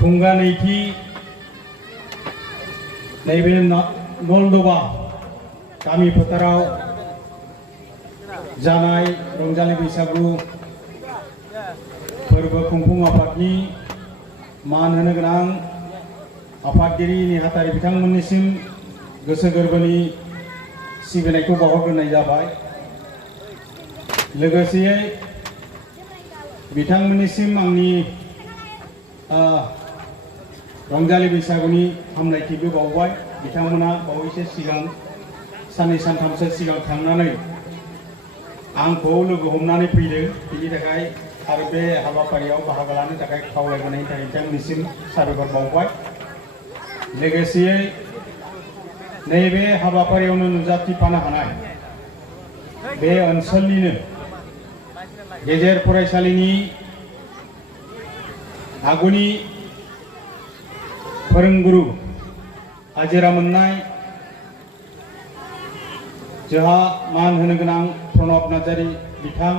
फुंगा नैथि नैबे नलदबा गामि फोथाराव जानाय रंजालि बैसागु फोरबो खुंफुं आफादनि मान होनो गोनां आफादगिरि नेहाथारि बिथांमोननिसिम गोसो गोरबोनि सिबिनायखौ बावहरग्रोनाय जाबाय। लोगोसेयै बिथांमोननिसिम आंनि रंजालि बैसागुनि हामलायथिबो बावबाय। बिथांमोना बावैसो सिगां साननै सानथामसो सिगां थांनानै आंखौ लोगो हमनानै फैदों। बिनि थाखाय आरो बे हाबाफारियाव बाहागो लानो थाखाय खावलायबोनायनि थाखाय बिथांमोननिसिम साबायखर बावबाय। लोगोसेयै नैबे हाबाफारियावनो नुजाथिफानो हानाय बे ओनसोलनिनो गेजेर फरायसालिनि आगुनि फोरोंगुरु हाजिरा मोननाय जोंहा मान होनो गोनां प्रणब नार्जारी बिथां,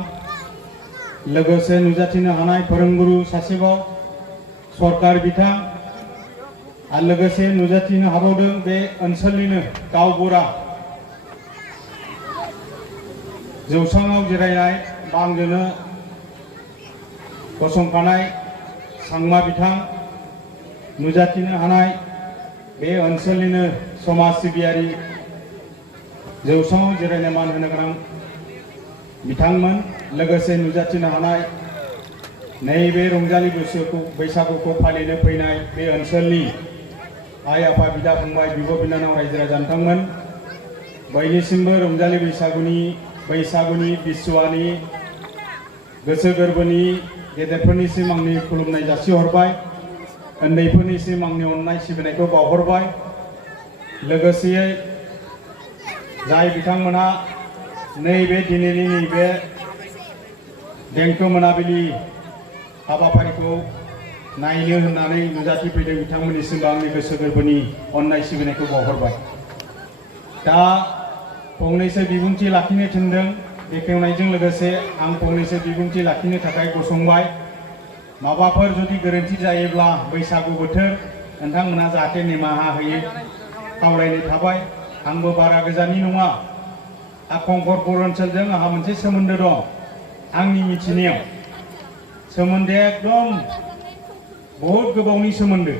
लोगोसे नुजाथिनो हानाय फोरोंगुरु सासेबाव सरकार बिथां, आरो लोगोसे नुजाथिनो हाबावदों बे ओनसोलनिनो गावबुरा जौसाङाव जिरायनाय बांजोंनो गसंखानाय सांमा बिथां, नुजाथिनो हानाय बे ओनसोलनिनो समाज सिबियारि जौसाङाव जिरायनाय मान होनो गोनां बिथांमोन, लोगोसे नुजाथिनो हानाय नैबे रंजालि बैसागुखौ फालिनो फैनाय बे ओनसोलनि आइ आफा बिदा फंबाय बिब' बिनानाव रायजो राजा नोंथांमोन, बयनिसिमबो रंजालि बैसागुनि बिसुवानि गोसो गोरबोनि गेदेरफोरनिसिम आंनि खुलुमनाय जासिहरबाय। उन्दैफोरनिसिम आंनि अननाय सिबिनायखौ बावहरबाय। लोगोसेयै जाय बिथांमोना नैबे दिनैनि नैबे देंखो मोनाबिलि हाबाफारिखौ नायनो होननानै नुजाथिफैदों, बिथांमोननिसिम आंनि गोसो गोरबोनि अननाय सिबिनायखौ बावहरबाय। दा फंनैसो बिबुंथि लाखिनो थिनदों। बेखेवनायजों लोगोसे आं फंनैसो बिबुंथि लाखिनो थाखाय गसंबाय। माबाफोर जुदि गोरोन्थि जायोब्ला बैसागु बोथोर नोंथांमोना जाहाथे निमाहा होयो खावलायनाय थाबाय। आंबो बारा गोजाननि नङा, खंखरपुर ओनसोलजों आंहा मोनसे सोमोन्दो दं। आंनि मिथिनायाव सोमोन्दोआ एकदम बहुद गोबावनि सोमोन्दो।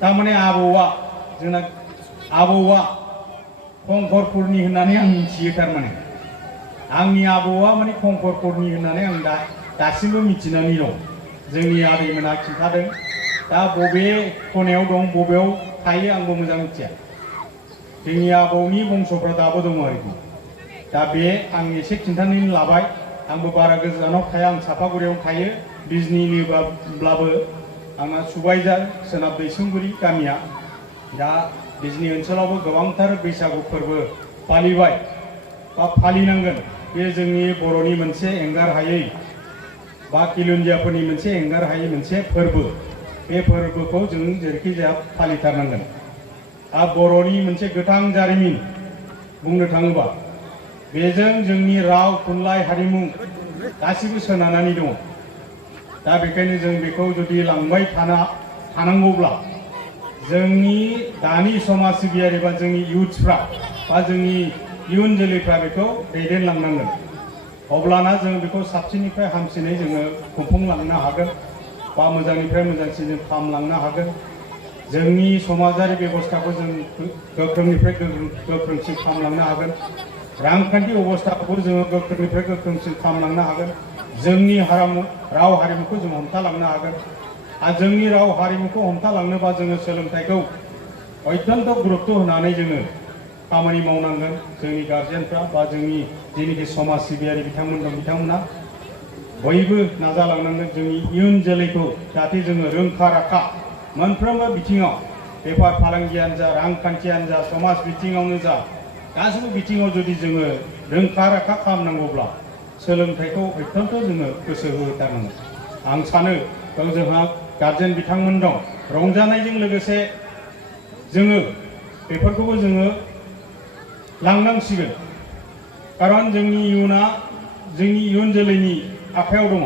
तारमाने जोंना आबौआ खंखरपुरनि होननानै आं मिथियो। थारमाने आंनि आबौआ माने खंखरपुरनि होननानै आं दासिमबो मिथिनानै दं। जोंनि आदैमोना खिन्थादों। दा बबे खनायाव दं, बबेयाव थायो आंबो मोजां मिथिया। जोंनि आबौनि बंसफ्रा दाबो दङ आरोखि। दा बे आं एसे खिन्थानानै लाबाय। आंबो बारा गोजानाव थाया, आं सापागुरियाव थायो। बिजनिनिब्लाबो आंना सुबाइजार सोनाब दैसुंगुरि गामिया। दा बिजनि ओनसोलावबो गोबांथार बैसागु फोरबो फालिबाय बा फालिनांगोन। बे जोंनि बर'नि मोनसे एंगार हायै बा किलुन्जियाफोरनि मोनसे एंगार हायै मोनसे फोरबो। बे फोरबोखौ जों जेरैखि जाया फालिथारनांगोन। बर'नि मोनसे गोथां जारिमिन बुंनो थाङोबा बेजों जोंनि राव थुनलाइ हारिमु गासिबो सोनारनानै दङ। दा बेखायनो जों बेखौ जुदि लांबाय थानांगौब्ला जोंनि दानि समाज सिबियारि बा जोंनि इयुथ्सफ्रा बा जोंनि इयुन जोलैफ्रा बेखौ दैदेनलांनांगोन। अब्लाना जों बेखौ साबसिननिफ्राय हामसिनै जोङो खुंफुंलांनो हागोन बा मोजांनिफ्राय मोजांसिन जों खालामलांनो हागोन। जोंनि समाजारि बेबस्थाखौ जों गोख्रोंनिफ्राय गोख्रोंसिन खालामलांनो हागोन। रांखान्थि अबस्थाखौबो जोङो गोख्रोंनिफ्राय गोख्रोंसिन खालामलांनो हागोन। जोंनि राव हारिमुखौ जों हमथालांनो हागोन। आरो जोंनि राव हारिमुखौ हमथालांनोबा जोङो सोलोंथाइखौ अत्यन्त गुरुत्व होनानै जोङो खामानि मावनांगोन। जोंनि गार्जेनफ्रा बा जोंनि जेनिखि समाज सिबियारि बिथांमोन दं, बिथांमोना बयबो नाजालांनांगोन जोंनि इयुन जोलैखौ जाहाथे जोङो रोंखा राखा मोनफ्रोमबो बिथिङाव, बेफार फालांगियानो जा, रांखान्थियानो जा, समाज बिथिङावनो जा, गासैबो बिथिङाव जुदि जोङो रोंखा राखा खालामनांगौब्ला सोलोंथाइखौ अत्यन्त जोङो गोसो होथारनांगोन। आं सानो जोंहा गार्जेन बिथांमोन दं। रंजानायजों लोगोसे जोङो बेफोरखौबो जोङो लांनांसिगोन। खारन जोंनि इयुन जोलैनि आखायाव दङ।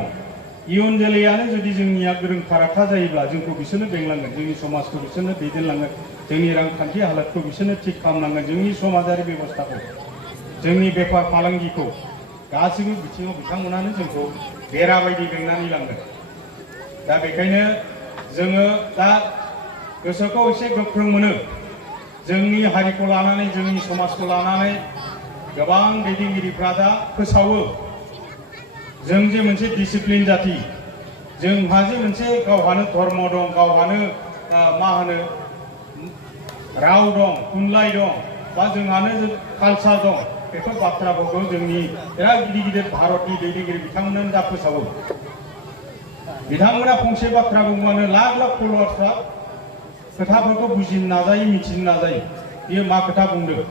इयुन जोलैयानो जुदि जोंनिया गोरोंखा राखा जायोब्ला जोंखौ बिसोरनो बेंलांगोन, जोंनि समाजखौ बिसोरनो दैदेनलांगोन, जोंनि रांखान्थि हालोदखौ बिसोरनो थिग खालामनांगोन, जोंनि समाजारि बेबस्थाखौ, जोंनि बेफार फालांगिखौ गासैबो बिथिङाव बिथांमोनानो जोंखौ बेरा बायदि बेंनानै लांगोन। दा बेखायनो जोङो दा गोसोखौ एसे गोख्रों मोनो। जोंनि हारिखौ लानानै, जोंनि समाजखौ लानानै गोबां दैदेनगिरिफ्रा दा फोसावो। जों जे मोनसे डिसिप्लिन जाति, जोंहा जे मोनसे गावहानो धर्म दं, गावहानो मा होनो राव दं, थुनलाइ दं, बा जोंहानो कालचार दं, बेफोर बाथ्राफोरखौ जोंनि बिराद गिदिर गिदिर भारतनि दैदेनगिरि बिथांमोनानो दा फोसावो। बिथांमोना फंसे बाथ्रा बुंबानो लाख लाख फल'वार्सफ्रा खोथाफोरखौ बुजिनो नाजायो, मिथिनो नाजायो बियो मा खोथा बुंदों।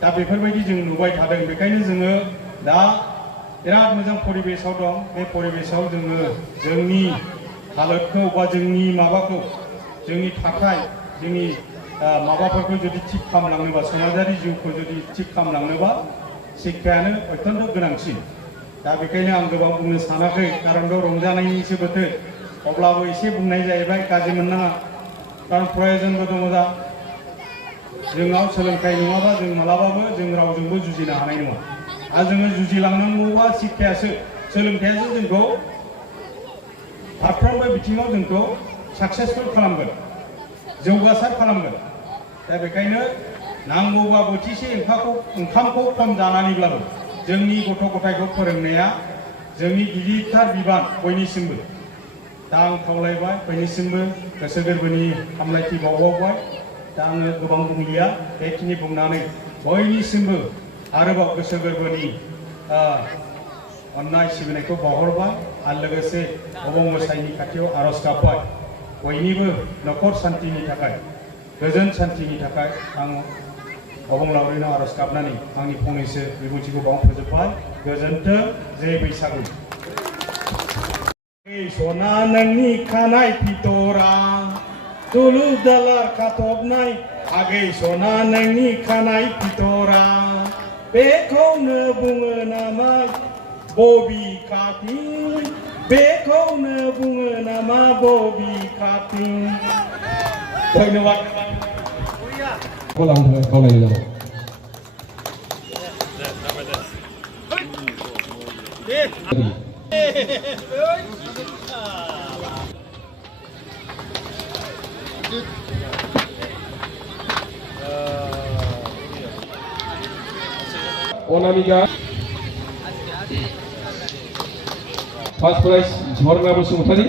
दा बेफोरबायदि जों नुबाय थादों। बेखायनो जोङो दा बिराद मोजां परिबेसाव दं। बे परिबेसाव जोङो जोंनि हालोदखौ बा जोंनि माबाखौ, जोंनि थाथाय, जोंनि माबाफोरखौ जुदि थिग खालामलांनोबा, समाजारि जिउखौ जुदि थिग खालामलांनोबा शिक्षायानो अत्यन्त गोनांसिन। दा बेखायनो आं गोबां बुंनो सानाखै, खारन बेयाव रंजानायनिसो बोथोर। अब्लाबो एसे बुंनाय जाहैबाय, गाज्रि मोननाङा, खारन प्रयजनबो दङ। दा जोंनाव सोलोंथाइ नङाबा जों मालाबाबो जों रावजोंबो जुजिनो हानाय नङा। आरो जोङो जुजिलांनांगौबा शिक्षायासो, सोलोंथायासो जोंखौ फारफ्रोमबो बिथिङाव जोंखौ साक्सेसफुल खालामगोन, जौगासार खालामगोन। दा बेखायनो नांगौबा बोथिसे ओंखामखौ खम जानानैब्लाबो जोंनि गथ' गथायखौ फोरोंनाया जोंनि गिदिरथार बिबान बयनिसिमबो। दा आं खावलायबाय बयनिसिमबो गोसो गोरबोनि हामलायथि बावबावबाय। दा आङो गोबां बुंलिया, बेखिनि बुंनानै बयनिसिमबो आरोबाव गोसो गोरबोनि अननाय सिबिनायखौ बावहरबाय आरो लोगोसे अबं गसाइनि खाथियाव आरज गाबबाय बयनिबो नखर शान्तिनि थाखाय, गोजोन शान्तिनि थाखाय आं अबंलावरिनाव आरज गाबनानै आंनि फंनैसो बिबुंथिखौ बावनो फोजोबबाय। गोजोन्थों। जय बैसागु। सना नोंनि खानाय फितरा दुलु दाला खाथबनाय, आगै सना नोंनि खानाय फितरा बेखौनो बुङो नामा बबि काटिं, बेखौनो बुङो नामा बबि काटिं। धन्यबाद। खावलायनाय जाबाय। अनामिका फार्स्ट प्राइज झरना बसुमतारी,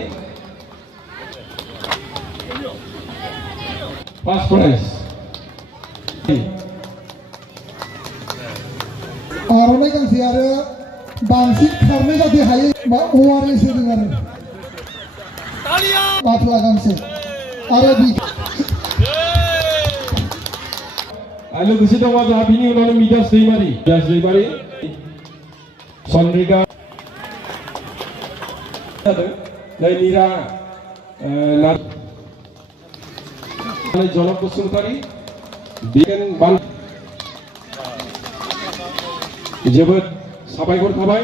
फार्स्ट प्राइज आर'नाइ गांसे आरो बांसिन खारनाय जाथे हायो ORS होदों आरो बाथुवा गांसे आरो लोगोसे दङ जोंहा बिनि उनावनो मिदास दैमारि, चन्द्रिका निरा जनक बसुमतारी, जोबोद साबायखर थाबाय।